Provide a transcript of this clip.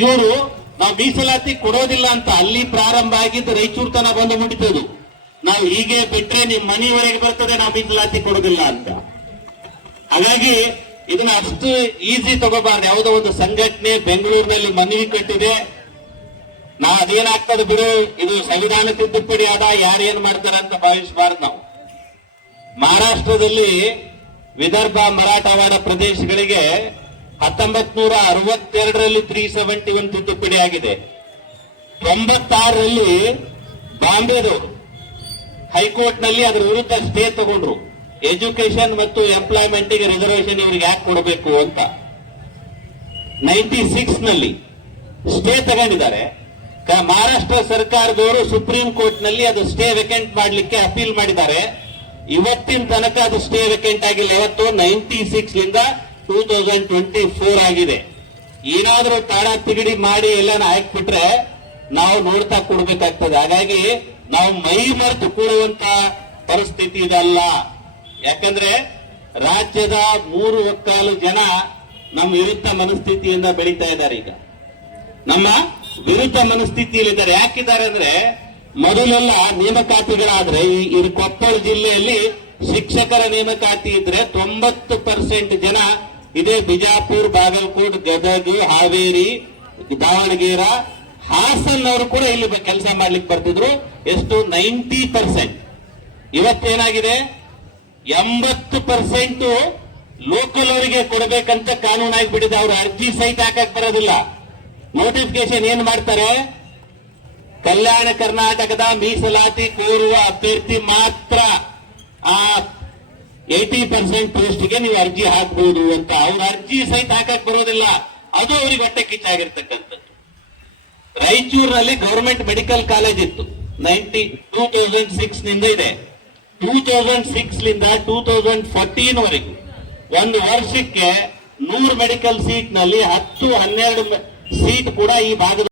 ಇವರು ನಾವು ಮೀಸಲಾತಿ ಕೊಡೋದಿಲ್ಲ ಅಂತ ಅಲ್ಲಿ ಪ್ರಾರಂಭ ಆಗಿದ್ದು ರಾಯಚೂರು ತನ ಬಂದು ಮುಟ್ಟಿತದು. ನಾವು ಹೀಗೆ ಬಿಟ್ರೆ ನಿಮ್ ಮನೆಯವರೆಗೆ ಬರ್ತದೆ, ನಾವು ಮೀಸಲಾತಿ ಕೊಡೋದಿಲ್ಲ ಅಂತ. ಹಾಗಾಗಿ ಇದನ್ನ ಅಷ್ಟು ಈಸಿ ತಗೋಬಾರ್ದು. ಯಾವುದೋ ಒಂದು ಸಂಘಟನೆ ಬೆಂಗಳೂರಿನಲ್ಲಿ ಮನವಿ ಕಟ್ಟಿದೆ, ಅದೇನಾಗ್ತದೆ ಬಿಡು, ಇದು ಸಂವಿಧಾನ ತಿದ್ದುಪಡಿ ಆದ, ಯಾರೇನ್ ಮಾಡ್ತಾರೆ ಅಂತ ಭಾವಿಸಬಾರ್ದು ನಾವು. ಮಹಾರಾಷ್ಟ್ರದಲ್ಲಿ ವಿದರ್ಭ ಮರಾಠವಾಡ ಪ್ರದೇಶಗಳಿಗೆ 1962ರಲ್ಲಿ 371 ತಿದ್ದುಪಡಿ ಆಗಿದೆ. 96ರಲ್ಲಿ ಬಾಂಬೆದು ಹೈಕೋರ್ಟ್ ನಲ್ಲಿ ಅದರ ವಿರುದ್ಧ ಸ್ಟೇ ತಗೊಂಡ್ರು. ಎಜುಕೇಶನ್ ಮತ್ತು ಎಂಪ್ಲಾಯ್ಮೆಂಟ್ ಗೆ ರಿಸರ್ವೇಶನ್ ಇವರಿಗೆ ಯಾಕೆ ಕೊಡಬೇಕು ಅಂತ 96 ನಲ್ಲಿ ಸ್ಟೇ ತಗೊಂಡಿದ್ದಾರೆ. ಮಹಾರಾಷ್ಟ್ರ ಸರ್ಕಾರದವರು ಸುಪ್ರೀಂ ಕೋರ್ಟ್ ನಲ್ಲಿ ಅದು ಸ್ಟೇ ವೇಕೆಂಟ್ ಮಾಡಲಿಕ್ಕೆ ಅಪೀಲ್ ಮಾಡಿದ್ದಾರೆ. ಇವತ್ತಿನ ತನಕ ಅದು ಸ್ಟೇ ವೇಕೆಂಟ್ ಆಗಿಲ್ಲ. ಇವತ್ತು 96 ಲಿಂದ 2024 ಆಗಿದೆ. ಏನಾದ್ರೂ ತಾಡ ತಿಗಡಿ ಮಾಡಿ ಎಲ್ಲಾನ ಹಾಕ್ಬಿಟ್ರೆ ನಾವು ನೋಡ್ತಾ ಕೊಡ್ಬೇಕಾಗ್ತದೆ. ಹಾಗಾಗಿ ನಾವು ಮೈ ಮರೆತು ಕೂಡುವಂತ ಪರಿಸ್ಥಿತಿ ಇದಲ್ಲ. ಯಾಕಂದ್ರೆ ರಾಜ್ಯದ 3/4 ಜನ ನಮ್ಮ ವಿರುದ್ಧ ಮನಸ್ಥಿತಿಯಿಂದ ಬೆಳೀತಾ ಇದ್ದಾರೆ. ಈಗ ನಮ್ಮ ವಿರುದ್ಧ ಮನಸ್ಥಿತಿಯಲ್ಲಿದ್ದಾರೆ. ಯಾಕಿದ್ದಾರೆ ಅಂದ್ರೆ, ಮೊದಲೆಲ್ಲ ನೇಮಕಾತಿಗಳಾದ್ರೆ ಈ ಕೊಪ್ಪಳ ಜಿಲ್ಲೆಯಲ್ಲಿ ಶಿಕ್ಷಕರ ನೇಮಕಾತಿ ಇದ್ರೆ 90% ಜನ ಇದೇ ಬಿಜಾಪುರ, ಬಾಗಲಕೋಟ್, ಗದಗ, ಹಾವೇರಿ, ದಾವಣಗೆರೆ, ಹಾಸನ್ ಅವರು ಕೂಡ ಇಲ್ಲಿ ಕೆಲಸ ಮಾಡ್ಲಿಕ್ಕೆ ಬರ್ತಿದ್ರು. ಎಷ್ಟು? 90%. ಇವತ್ತೇನಾಗಿದೆ, 80% ಲೋಕಲ್ ಅವರಿಗೆ ಕೊಡಬೇಕಂತ ಕಾನೂನು ಆಗಿಬಿಟ್ಟಿದೆ. ಅವ್ರು ಅರ್ಜಿ ಸಹಿತ ಹಾಕಕ್ ಬರೋದಿಲ್ಲ. ನೋಟಿಫಿಕೇಶನ್ ಏನ್ ಮಾಡ್ತಾರೆ, ಕಲ್ಯಾಣ ಕರ್ನಾಟಕದ ಮೀಸಲಾತಿ ಕೋರುವ ಅಭ್ಯರ್ಥಿ ಮಾತ್ರ ಆ 80% ಪೋಸ್ಟ್ಗೆ ನೀವು ಅರ್ಜಿ ಹಾಕಬಹುದು ಅಂತ. ಅವ್ರ ಅರ್ಜಿ ಸಹಿತ ಹಾಕಕ್ ಬರೋದಿಲ್ಲ. ಅದು ಅವ್ರಿಗೆ ಹೊಟ್ಟೆ ಕಿಚ್ಚಾಗಿರ್ತಕ್ಕಂಥದ್ದು. ರಾಯಚೂರಿನಲ್ಲಿ ಗವರ್ಮೆಂಟ್ ಮೆಡಿಕಲ್ ಕಾಲೇಜ್ ಇತ್ತು, 2006 ನಿಂದ ಇದೆ. 2006 ಲಿಂದ 2014 ವರೆಗೂ 1 ವರ್ಷಕ್ಕೆ 100 ಮೆಡಿಕಲ್ ಸೀಟ್ ನಲ್ಲಿ 10-12 ಸೀಟ್ ಕೂಡ ಈ ಭಾಗದ